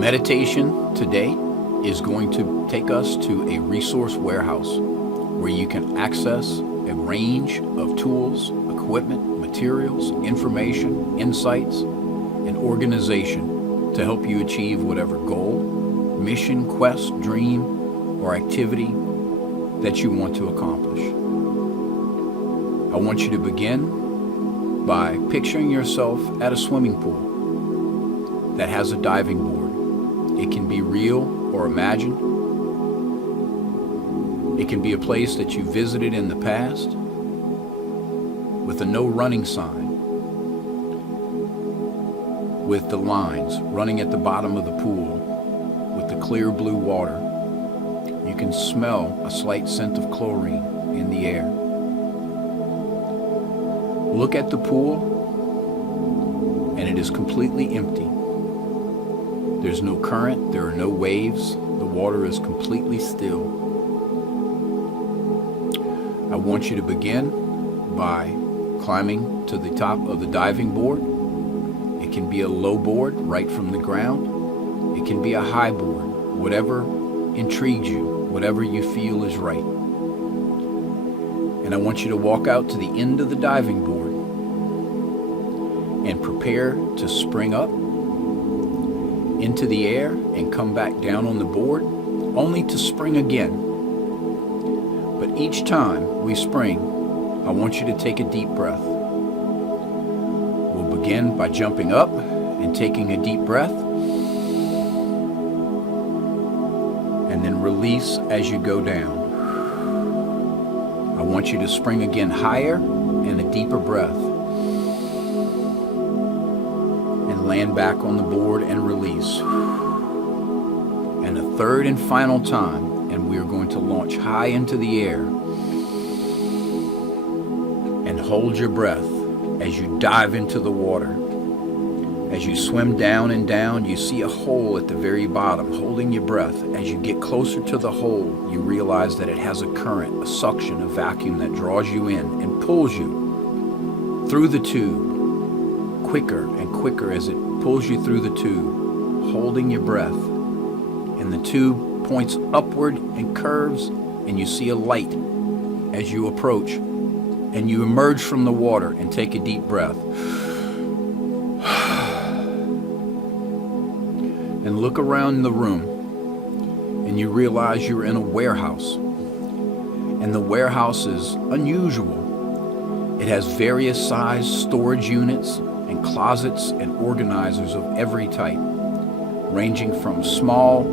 meditation today is going to take us to a resource warehouse where you can access a range of tools, equipment, materials, information, insights, and organization to help you achieve whatever goal, mission, quest, dream, or activity that you want to accomplish. I want you to begin by picturing yourself at a swimming pool that has a diving board. It can be real or imagined. It can be a place that you visited in the past with a no running sign, with the lines running at the bottom of the pool, with the clear blue water. You can smell a slight scent of chlorine in the air. Look at the pool, and it is completely empty. There's no current, there are no waves, the water is completely still. I want you to begin by climbing to the top of the diving board. It can be a low board right from the ground. It can be a high board, whatever intrigues you, whatever you feel is right. And I want you to walk out to the end of the diving board and prepare to spring up into the air and come back down on the board, only to spring again. But each time we spring, I want you to take a deep breath. We'll begin by jumping up and taking a deep breath, and then release as you go down. I want you to spring again higher and a deeper breath, and land back on the board and release. And a third and final time, and we are going to launch high into the air. And hold your breath as you dive into the water. As you swim down and down, you see a hole at the very bottom, holding your breath. As you get closer to the hole, you realize that it has a current, a suction, a vacuum that draws you in and pulls you through the tube, quicker and quicker as it pulls you through the tube, holding your breath. And the tube points upward and curves, and you see a light as you approach, and you emerge from the water and take a deep breath. And look around the room, and you realize you're in a warehouse. And the warehouse is unusual. It has various size storage units and closets and organizers of every type, ranging from small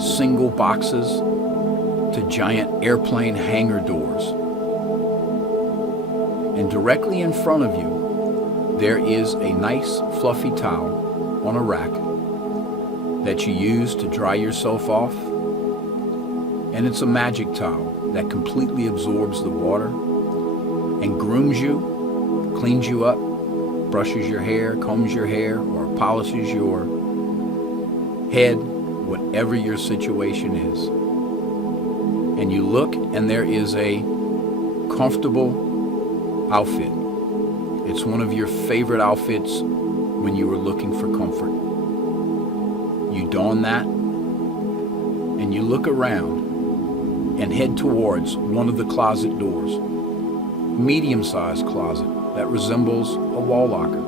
single boxes to giant airplane hangar doors. And directly in front of you, there is a nice fluffy towel on a rack that you use to dry yourself off. And it's a magic towel that completely absorbs the water and grooms you, cleans you up, brushes your hair, combs your hair, or polishes your head, whatever your situation is. And you look, and there is a comfortable outfit. It's one of your favorite outfits when you were looking for comfort. You don that, and you look around and head towards one of the closet doors, a medium-sized closet that resembles a wall locker.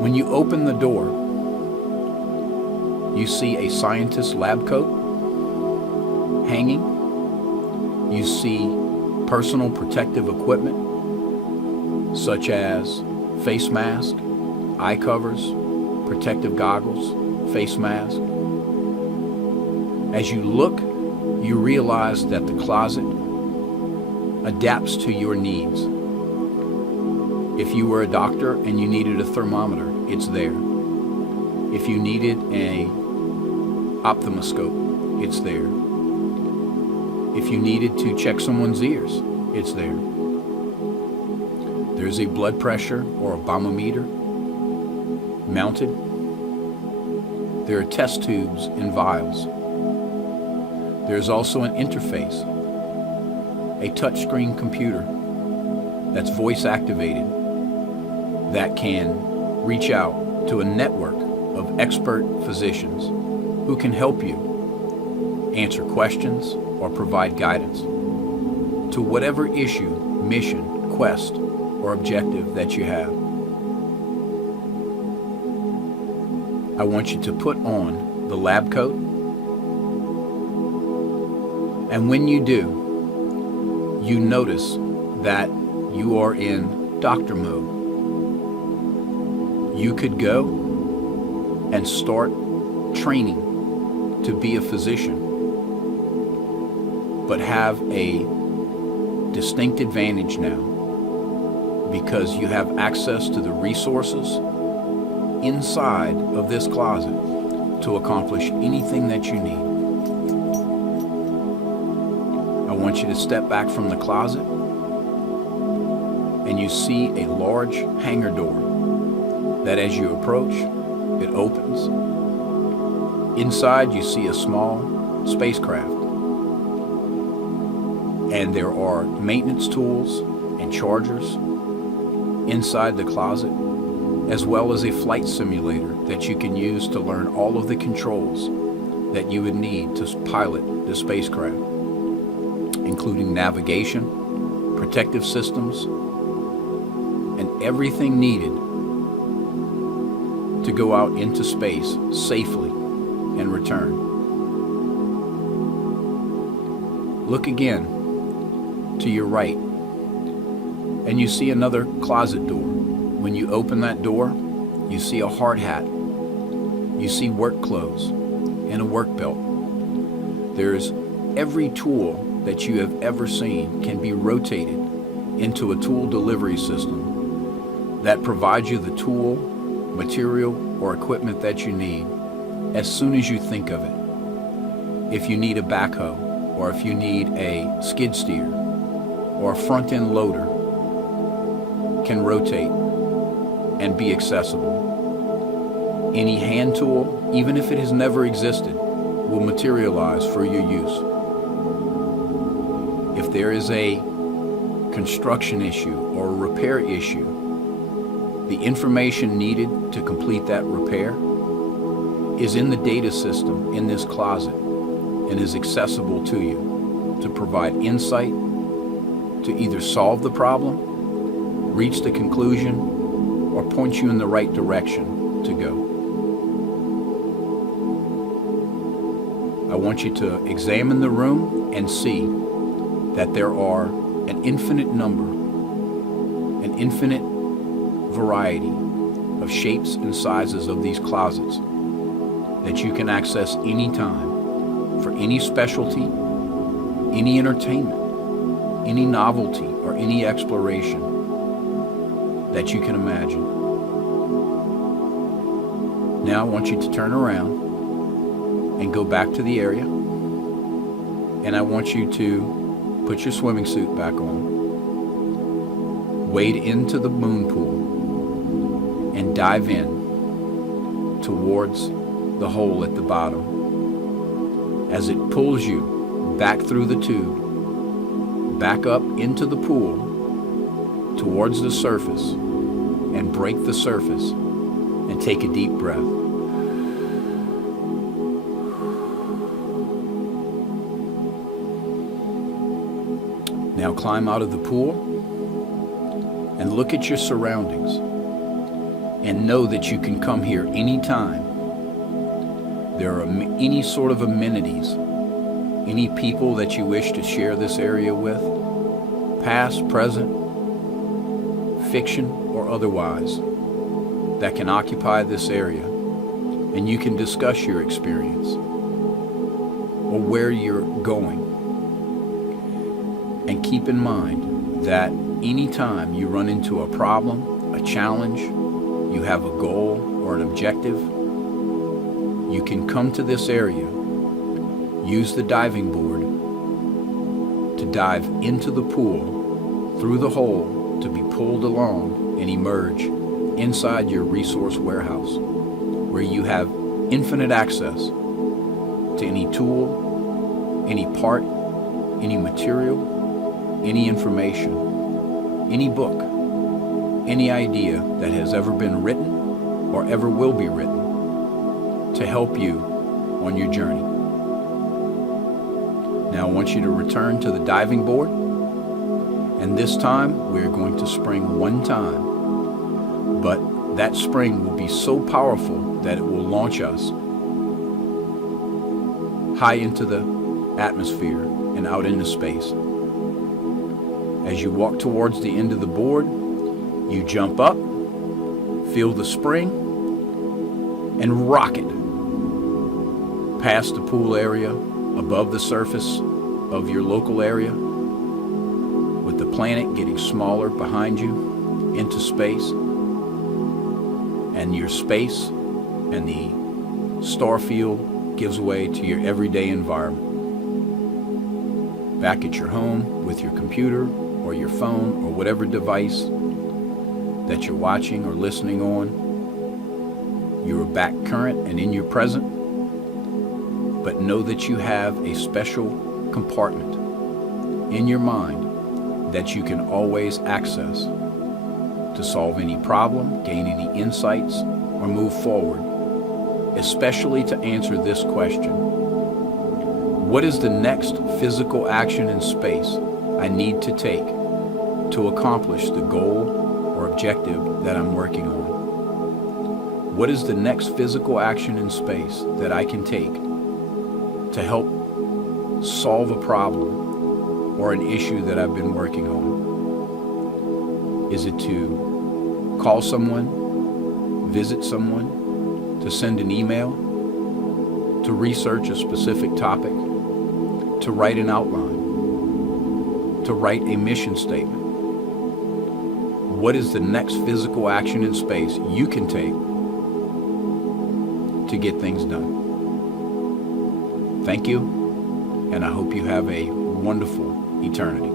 When you open the door, you see a scientist's lab coat hanging. You see personal protective equipment such as face mask, eye covers, protective goggles, face mask. As you look, you realize that the closet adapts to your needs. If you were a doctor and you needed a thermometer, it's there. If you needed an ophthalmoscope, it's there. If you needed to check someone's ears, it's there. There's a blood pressure or a barometer mounted. There are test tubes and vials. There's also an interface, a touchscreen computer that's voice activated that can reach out to a network of expert physicians who can help you answer questions or provide guidance to whatever issue, mission, quest, or objective that you have. I want you to put on the lab coat, and when you do, you notice that you are in doctor mode. You could go and start training to be a physician, but have a distinct advantage now because you have access to the resources inside of this closet to accomplish anything that you need. I want you to step back from the closet and you see a large hangar door that as you approach, it opens. Inside you see a small spacecraft, and there are maintenance tools and chargers inside the closet, as well as a flight simulator that you can use to learn all of the controls that you would need to pilot the spacecraft, including navigation, protective systems, and everything needed to go out into space safely and return. Look again to your right, and you see another closet door. When you open that door, you see a hard hat. You see work clothes and a work belt. There's every tool that you have ever seen can be rotated into a tool delivery system that provides you the tool, material, or equipment that you need as soon as you think of it. If you need a backhoe, or if you need a skid steer, or a front-end loader, can rotate and be accessible. Any hand tool, even if it has never existed, will materialize for your use. If there is a construction issue or a repair issue, the information needed to complete that repair is in the data system in this closet and is accessible to you to provide insight to either solve the problem, reach the conclusion, or point you in the right direction to go. I want you to examine the room and see that there are an infinite number, an infinite variety of shapes and sizes of these closets that you can access anytime for any specialty, any entertainment, any novelty, or any exploration that you can imagine. Now I want you to turn around and go back to the area, and I want you to put your swimming suit back on, wade into the moon pool, and dive in towards the hole at the bottom. As it pulls you back through the tube, back up into the pool, towards the surface, and break the surface, and take a deep breath. Now climb out of the pool and look at your surroundings and know that you can come here anytime. There are any sort of amenities, any people that you wish to share this area with, past, present, fiction, or otherwise, that can occupy this area, and you can discuss your experience or where you're going. And keep in mind that anytime you run into a problem, a challenge, you have a goal or an objective, you can come to this area, use the diving board to dive into the pool through the hole to be pulled along and emerge inside your resource warehouse, where you have infinite access to any tool, any part, any material, any information, any book, any idea that has ever been written or ever will be written to help you on your journey. Now I want you to return to the diving board, and this time we're going to spring one time, but that spring will be so powerful that it will launch us high into the atmosphere and out into space. As you walk towards the end of the board, you jump up, feel the spring, and rocket past the pool area, above the surface of your local area, with the planet getting smaller behind you, into space, and your space and the star field gives way to your everyday environment. Back at your home with your computer or your phone or whatever device that you're watching or listening on, you're back current and in your present, but know that you have a special compartment in your mind that you can always access to solve any problem, gain any insights, or move forward, especially to answer this question: what is the next physical action in space I need to take to accomplish the goal or objective that I'm working on? What is the next physical action in space that I can take to help solve a problem or an issue that I've been working on? Is it to call someone, visit someone, to send an email, to research a specific topic, to write an outline, to write a mission statement? What is the next physical action in space you can take to get things done? Thank you, and I hope you have a wonderful eternity.